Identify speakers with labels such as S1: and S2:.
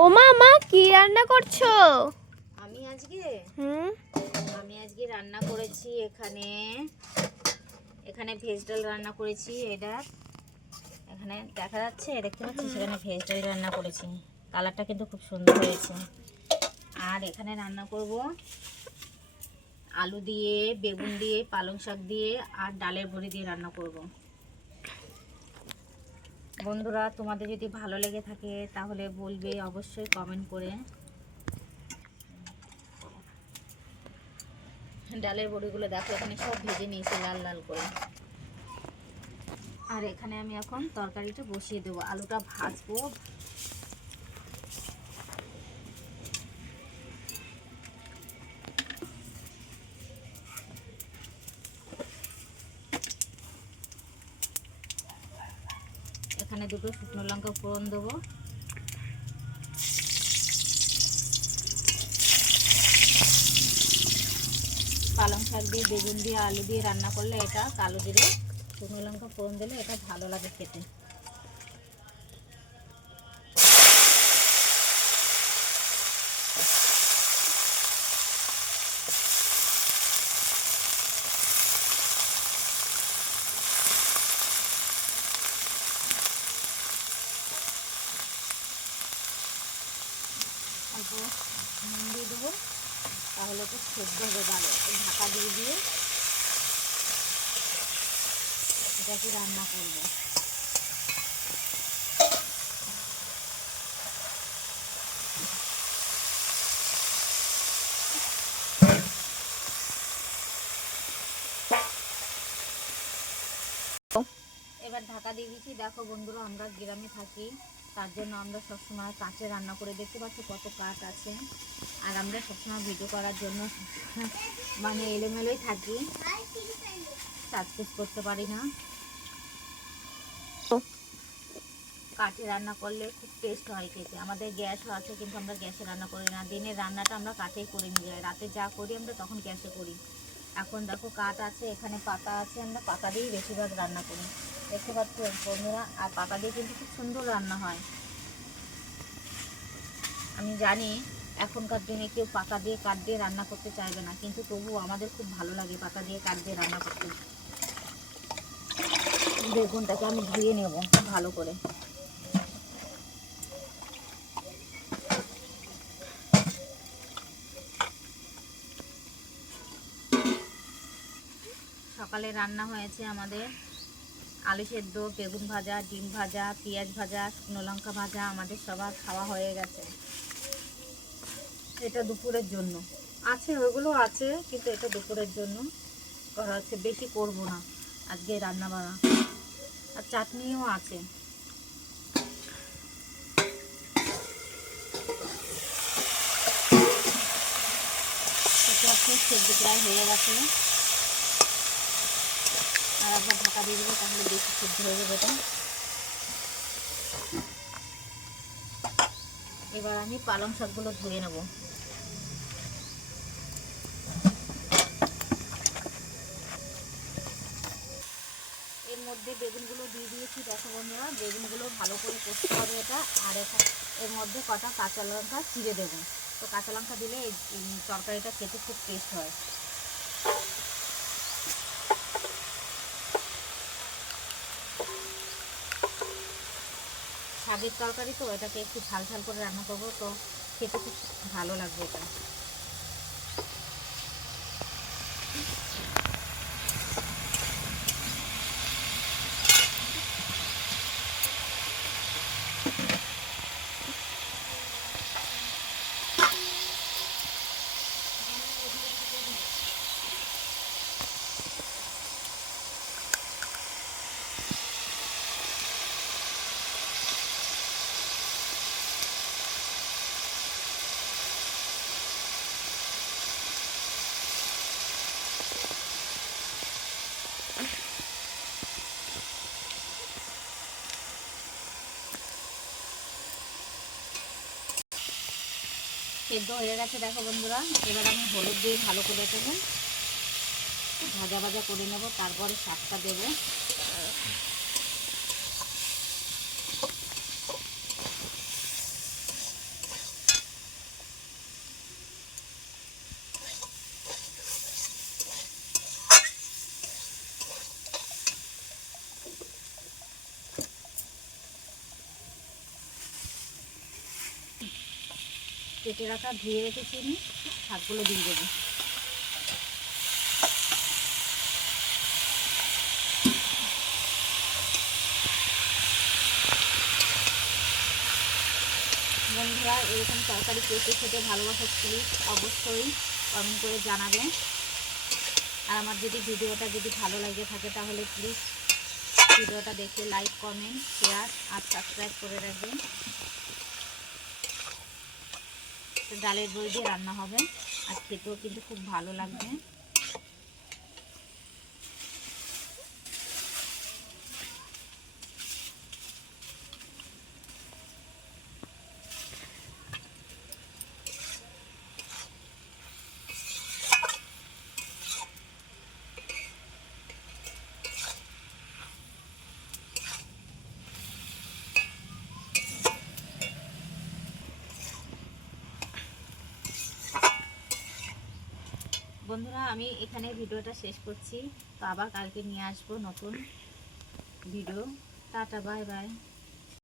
S1: ও মা মা কি রান্না করছ?
S2: আমি আজকে
S1: হুম?
S2: আমি আজকে রান্না করেছি এখানে। এখানে ভেজ ডাল রান্না করেছি এটা। এখানে দেখা যাচ্ছে দেখতে পাচ্ছি সেখানে ভেজ ডাল রান্না করেছি। কালারটা কিন্তু খুব সুন্দর হয়েছে। আর এখানে রান্না করব আলু দিয়ে বেগুন দিয়ে পালং শাক দিয়ে আর ডালের বড়ি দিয়ে রান্না করব। বন্ধুরা, তোমাদের যদি ভালো লেগে থাকে তাহলে বলবে অবশ্যই কমেন্ট করে। ডালের বড়িগুলো দেখো, এখানে সব ভেজে নিয়েছি লাল লাল করে। আর এখানে আমি এখন তরকারিটা বসিয়ে দেবো। আলুটা ভাজবো। এখানে দুটো শুকনো লঙ্কা ফোড়ন দেবো। পালং শাক দিয়ে, বেগুন দিয়ে, আলু দিয়ে রান্না করলে এটা কালো জিরে শুকনো লঙ্কা ফোড়ন দিলে এটা ভালো লাগে খেতে অল্প নুন দিয়ে দেবো তাহলে সেদ্ধ হবে ভালো ঢাকা দিয়ে দিয়ে এটাকে রান্না করব। এবার ঢাকা দিয়ে দিচ্ছি। দেখো বন্ধুরা, আমরা গ্রামে থাকি। তার জন্য আমরা সবসময় কাঁচে রান্না করে দেখতে পাচ্ছি কত কাঠ আছে। আর আমরা সবসময় ভিডিও করার জন্য মানে এলোমেলোই থাকি। সাজকুজ করতে পারি না। কাঠে রান্না করলে খুব টেস্ট হয় খেতে। আমাদের গ্যাসও আছে, কিন্তু আমরা গ্যাসে রান্না করি না। দিনের রান্নাটা আমরা কাঠেই করে নিয়ে যাই। রাতে যা করি আমরা তখন গ্যাসে করি। এখন দেখো কাঠ আছে, এখানে পাতা আছে, আমরা পাতা দিয়েই বেশিরভাগ রান্না করি। দেখতে পাচ্ছ বন্ধুরা, আর পাতা দিয়ে কিন্তু খুব সুন্দর রান্না হয়। আমি জানি এখনকার দিনে কেউ পাতা দিয়ে কাঠ দিয়ে রান্না করতে চাইবে না, কিন্তু তবু আমাদের খুব ভালো লাগে পাতা দিয়ে কাঠ দিয়ে রান্না করতে। বেগুনটাকে আমি ধুয়ে নেব ভালো করে। সকালে রান্না হয়েছে আমাদের আলু সেদ্ধ, বেগুন ভাজা, ডিম ভাজা, পেঁয়াজ ভাজা, শুকনো লঙ্কা ভাজা, আমাদের সবার খাওয়া হয়ে গেছে। এটা দুপুরের জন্য। আছে ওইগুলো আছে, কিন্তু এটা দুপুরের জন্য করা হচ্ছে। বেশি করব না, আজকে রান্না বাড়া। আর চাটনিও আছে। সেদ্ধ প্রায় হয়ে গেছে। আর একবার ঢাকা দিয়ে দেবো তাহলে বেশি সিদ্ধ হয়ে যাবে এটা। এবার আমি পালং শাকগুলো ধুয়ে নেব। এর মধ্যে বেগুনগুলো দিয়ে দিয়েছি, দেখো বন্ধুরা, বেগুনগুলো ভালো করে কষতে হবে এটা, আর এটা এর মধ্যে কটা কাঁচা লঙ্কা চিড়ে দেবো। তো কাঁচা লঙ্কা দিলে এই তরকারিটা খেতে খুব টেস্ট হয়। শাকের তরকারি তো এটাকে একটু ঝাল ঝাল করে রান্না করব, তো খেতে খুব ভালো লাগবে এটা। সেদ্ধ হয়ে গেছে, দেখো বন্ধুরা। এবার আমি হলুদ দিয়ে ভালো করে দেবো ভাজা ভাজা করে নেব, তারপরে শাকটা দেবো। কেটে রাখা, ধুয়ে রেখেছি আমি, শাকগুলো দিয়ে দেবো। বন্ধুরা, এরকম তরকারি কেটে খেতে ভালোবাসা প্লিজ অবশ্যই কমেন্ট করে জানাবেন। আর আমার যদি ভিডিওটা যদি ভালো লাগে থাকে তাহলে প্লিজ ভিডিওটা দেখে লাইক কমেন্ট শেয়ার আর সাবস্ক্রাইব করে রাখবেন। ডালের বই দিয়ে রান্না হবে। আর খেতেও কিন্তু খুব ভালো লাগবে। বন্ধুরা, আমি এখানে ভিডিওটা শেষ করছি। তো আবার কালকে নিয়ে আসব নতুন ভিডিও। Tata, bye bye.